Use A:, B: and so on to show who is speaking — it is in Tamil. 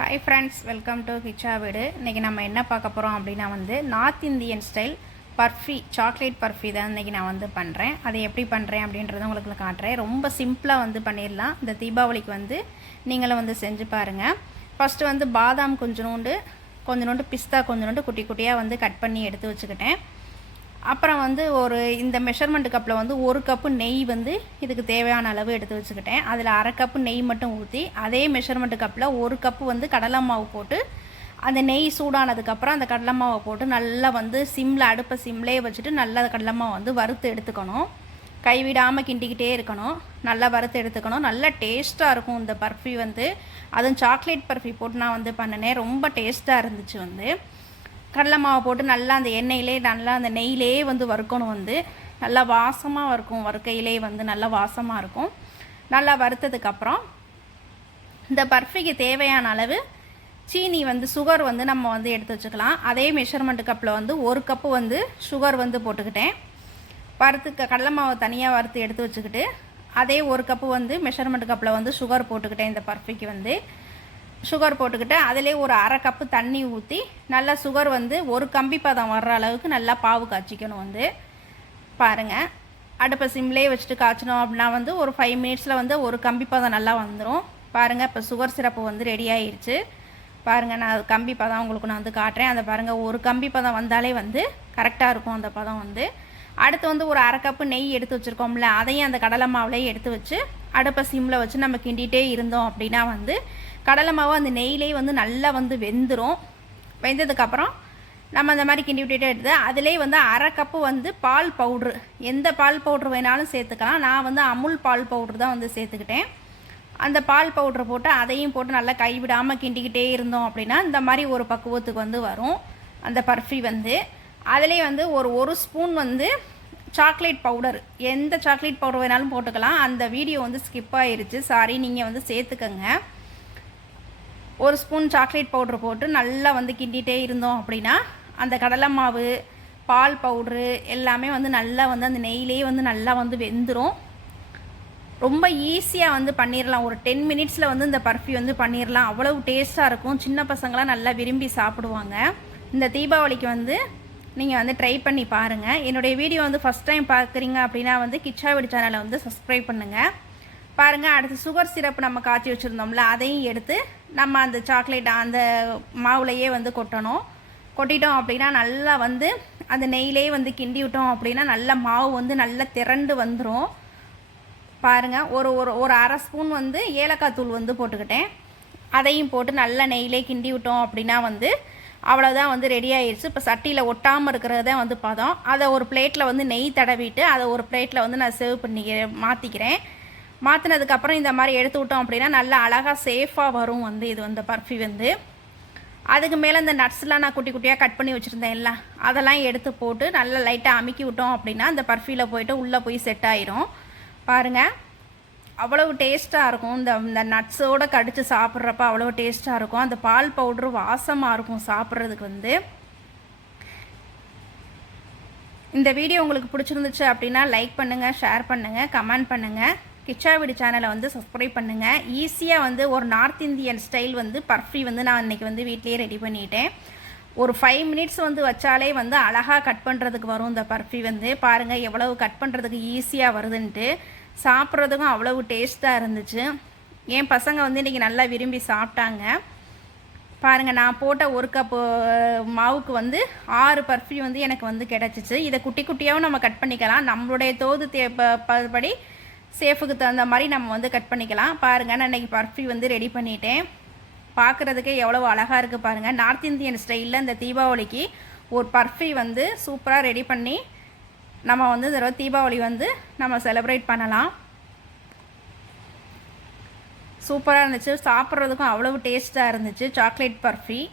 A: Hi friends welcome to Kichcha Veedu இன்றைக்கி நம்ம என்ன பார்க்க போகிறோம் அப்படின்னா வந்து north Indian style barfi chocolate barfi தான் இன்றைக்கி நான் வந்து பண்ணுறேன் அதை எப்படி பண்ணுறேன் அப்படின்றத உங்களுக்கு காட்டுறேன். ரொம்ப சிம்பிளாக வந்து பண்ணிடலாம். இந்த தீபாவளிக்கு வந்து நீங்களும் வந்து செஞ்சு பாருங்கள் ஃபஸ்ட்டு வந்து பாதாம் கொஞ்சோண்டு கொஞ்சோண்டு பிஸ்தா கொஞ்சோண்டு குட்டி குட்டியாக வந்து கட் பண்ணி எடுத்து வச்சுக்கிட்டேன். அப்புறம் வந்து ஒரு இந்த மெஷர்மெண்ட் கப்பில் வந்து ஒரு கப்பு நெய் வந்து இதுக்கு தேவையான அளவு எடுத்து வச்சுக்கிட்டேன். அதில் அரை கப்பு நெய் மட்டும் ஊற்றி அதே மெஷர்மெண்ட் கப்பில் ஒரு கப்பு வந்து கடலை மாவு போட்டு அந்த நெய் சூடானதுக்கப்புறம் அந்த கடலை மாவை போட்டு நல்லா வந்து சிம்மில் அடுப்பை சிம்லேயே வச்சுட்டு நல்லா கடலை மாவை வந்து வறுத்து எடுத்துக்கணும். கைவிடாமல் கிண்டிக்கிட்டே இருக்கணும். நல்லா வறுத்து எடுத்துக்கணும். நல்லா டேஸ்ட்டாக இருக்கும் இந்த பர்ஃபி வந்து. அதுவும் சாக்லேட் பர்ஃபி போட்டு நான் வந்து பண்ணினேன் ரொம்ப டேஸ்ட்டாக இருந்துச்சு வந்து. கடலை மாவை போட்டு நல்லா அந்த எண்ணெயிலே நல்லா அந்த நெய்யிலே வந்து வறுக்கணும் வந்து. நல்லா வாசமாக இருக்கும் வறுக்கையிலே வந்து நல்லா வாசமாக இருக்கும். நல்லா வறுத்ததுக்கப்புறம் இந்த பர்ஃபிக்கு தேவையான அளவு சீனி வந்து சுகர் வந்து நம்ம வந்து எடுத்து வச்சுக்கலாம். அதே மெஷர்மெண்ட் கப்பில் வந்து ஒரு கப்பு வந்து சுகர் வந்து போட்டுக்கிட்டேன். வறுத்து கடலை மாவை தனியாக வறுத்து எடுத்து வச்சுக்கிட்டு அதே ஒரு கப்பு வந்து மெஷர்மெண்ட் கப்பில் வந்து சுகர் போட்டுக்கிட்டேன் இந்த பர்ஃபிக்கு வந்து. சுகர் போட்டுக்கிட்டு அதிலே ஒரு அரை கப்பு தண்ணி ஊற்றி நல்லா சுகர் வந்து ஒரு கம்பி பதம் வர்ற அளவுக்கு நல்லா பாவு காய்ச்சிக்கணும் வந்து. பாருங்கள் அடுப்பை சிம்லேயே வச்சுட்டு காய்ச்சணும் அப்படின்னா வந்து ஒரு ஃபைவ் மினிட்ஸில் வந்து ஒரு கம்பி பதம் நல்லா வந்துடும் பாருங்கள் இப்போ சுகர் சிரப்பு வந்து ரெடி ஆயிடுச்சு பாருங்கள் நான் கம்பி பதம் உங்களுக்கு நான் வந்து காட்டுறேன். அந்த பாருங்கள் ஒரு கம்பி பதம் வந்தாலே வந்து கரெக்டாக இருக்கும் அந்த பதம் வந்து. அடுத்து வந்து ஒரு அரை கப்பு நெய் எடுத்து வச்சுருக்கோம்ல அதையும் அந்த கடலை மாவுலேயே எடுத்து வச்சு அடுப்பை சிம்மில் வச்சு நம்ம கிண்டிகிட்டே இருந்தோம் அப்படின்னா வந்து கடலை மாவு அந்த நெய்லேயே வந்து நல்லா வந்து வெந்துடும் வெந்ததுக்கப்புறம் நம்ம அந்த மாதிரி கிண்டி விட்டுட்டே எடுத்து அதிலே வந்து அரை கப்பு வந்து பால் பவுட்ரு எந்த பால் பவுட்ரு வேணாலும் சேர்த்துக்கலாம். நான் வந்து அமுல் பால் பவுட்ரு தான் வந்து சேர்த்துக்கிட்டேன். அந்த பால் பவுட்ரு போட்டு அதையும் போட்டு நல்லா கைவிடாமல் கிண்டிக்கிட்டே இருந்தோம் அப்படின்னா இந்த மாதிரி ஒரு பக்குவத்துக்கு வந்து வரும். அந்த பர்ஃபி வந்து. அதிலே வந்து ஒரு ஒரு ஸ்பூன் வந்து சாக்லேட் பவுடர் எந்த சாக்லேட் பவுடர் வேணாலும் போட்டுக்கலாம். அந்த வீடியோ வந்து ஸ்கிப் ஆயிருச்சு. சாரி நீங்கள் வந்து சேர்த்துக்கங்க. ஒரு ஸ்பூன் சாக்லேட் பவுட்ரு போட்டு நல்லா வந்து கிண்டிகிட்டே இருந்தோம் அப்படின்னா அந்த கடலை மாவு பால் பவுட்ரு எல்லாமே வந்து நல்லா வந்து அந்த நெய்லேயே வந்து நல்லா வந்து வெந்துடும் ரொம்ப ஈஸியாக வந்து பண்ணிடலாம் ஒரு டென் மினிட்ஸில் வந்து இந்த பர்ஃபி வந்து பண்ணிடலாம் அவ்வளவு டேஸ்ட்டாக இருக்கும். சின்ன பசங்களாம் நல்லா விரும்பி சாப்பிடுவாங்க. இந்த தீபாவளிக்கு வந்து நீங்கள் வந்து ட்ரை பண்ணி பாருங்கள் என்னுடைய வீடியோ வந்து ஃபஸ்ட் டைம் பார்க்குறீங்க அப்படின்னா வந்து கிச்சாவடி சேனலை வந்து சப்ஸ்கிரைப் பண்ணுங்கள் பாருங்கள் அடுத்து சுகர் சிரப் நம்ம காய்ச்சி வச்சுருந்தோம்ல அதையும் எடுத்து நம்ம அந்த சாக்லேட் அந்த மாவுலையே வந்து கொட்டணும். கொட்டிட்டோம் அப்படின்னா நல்லா வந்து அந்த நெய்லே வந்து கிண்டி விட்டோம் அப்படின்னா நல்லா மாவு வந்து நல்லா திரண்டு வந்துடும் பாருங்கள் ஒரு ஒரு ஒரு அரை ஸ்பூன் வந்து ஏலக்காய் தூள் வந்து போட்டுக்கிட்டேன். அதையும் போட்டு நல்லா நெய்லே கிண்டி விட்டோம் அப்படின்னா வந்து அவ்வளோதான் வந்து ரெடி ஆயிடுச்சு இப்போ சட்டியில் ஒட்டாமல் இருக்கிறது தான் வந்து பதம். அதை ஒரு பிளேட்டில் வந்து நெய் தடவிட்டு அதை ஒரு பிளேட்டில் வந்து நான் சேவ் பண்ணிக்கிறேன் மாற்றிக்கிறேன் மாற்றினதுக்கப்புறம் இந்த மாதிரி எடுத்து விட்டோம் அப்படின்னா நல்லா அழகாக சேஃபாக வரும் வந்து இது வந்து பர்ஃபி வந்து. அதுக்கு மேலே இந்த நட்ஸ்லாம் நான் குட்டி குட்டியாக கட் பண்ணி வச்சுருந்தேன் எல்லாம் அதெல்லாம் எடுத்து போட்டு நல்லா லைட்டாக அமுக்கி விட்டோம் அப்படின்னா அந்த பர்ஃபியில் போயிட்டு உள்ளே போய் செட் ஆயிரும். பாருங்கள் அவ்வளவு டேஸ்ட்டாக இருக்கும். இந்த இந்த நட்ஸோடு கடித்து சாப்பிட்றப்ப அவ்வளோ டேஸ்ட்டாக இருக்கும். அந்த பால் பவுட்ரு வாசமாக இருக்கும் சாப்பிட்றதுக்கு வந்து. இந்த வீடியோ உங்களுக்கு பிடிச்சிருந்துச்சு அப்படின்னா லைக் பண்ணுங்கள் ஷேர் பண்ணுங்கள் கமெண்ட் பண்ணுங்கள் கிச்சா வீடு சேனலை வந்து சப்ஸ்கிரைப் பண்ணுங்கள் ஈஸியாக வந்து ஒரு நார்த் இந்தியன் ஸ்டைல் வந்து பர்ஃபி வந்து நான் இன்றைக்கி வந்து வீட்லேயே ரெடி பண்ணிட்டேன். ஒரு ஃபைவ் மினிட்ஸ் வந்து வச்சாலே வந்து அழகாக கட் பண்ணுறதுக்கு வரும் இந்த பர்ஃபி வந்து. பாருங்கள் எவ்வளவு கட் பண்ணுறதுக்கு ஈஸியாக வருதுன்ட்டு. சாப்பிட்றதுக்கும் அவ்வளவு டேஸ்ட்டாக இருந்துச்சு. என் பசங்க வந்து இன்றைக்கி நல்லா விரும்பி சாப்பிட்டாங்க. பாருங்கள் நான் போட்ட ஒரு கப்பு மாவுக்கு வந்து ஆறு பர்ஃபி வந்து எனக்கு வந்து கிடச்சிச்சு. இதை குட்டி குட்டியாகவும் நம்ம கட் பண்ணிக்கலாம். நம்மளுடைய தோது தே படி சேஃபுக்கு தகுந்த மாதிரி நம்ம வந்து கட் பண்ணிக்கலாம். பாருங்கள் நான் இன்றைக்கி பர்ஃபி வந்து ரெடி பண்ணிட்டேன். பார்க்குறதுக்கே எவ்வளோ அழகாக இருக்குது பாருங்கள் நார்த் இந்தியன் ஸ்டைலில் இந்த தீபாவளிக்கு ஒரு பர்ஃபி வந்து சூப்பராக ரெடி பண்ணி நம்ம வந்து இந்த தீபாவளி வந்து நம்ம செலிப்ரேட் பண்ணலாம். சூப்பராக இருந்துச்சு. சாப்பிட்றதுக்கும் அவ்வளவு டேஸ்ட்டாக இருந்துச்சு. சாக்லேட் பர்ஃபி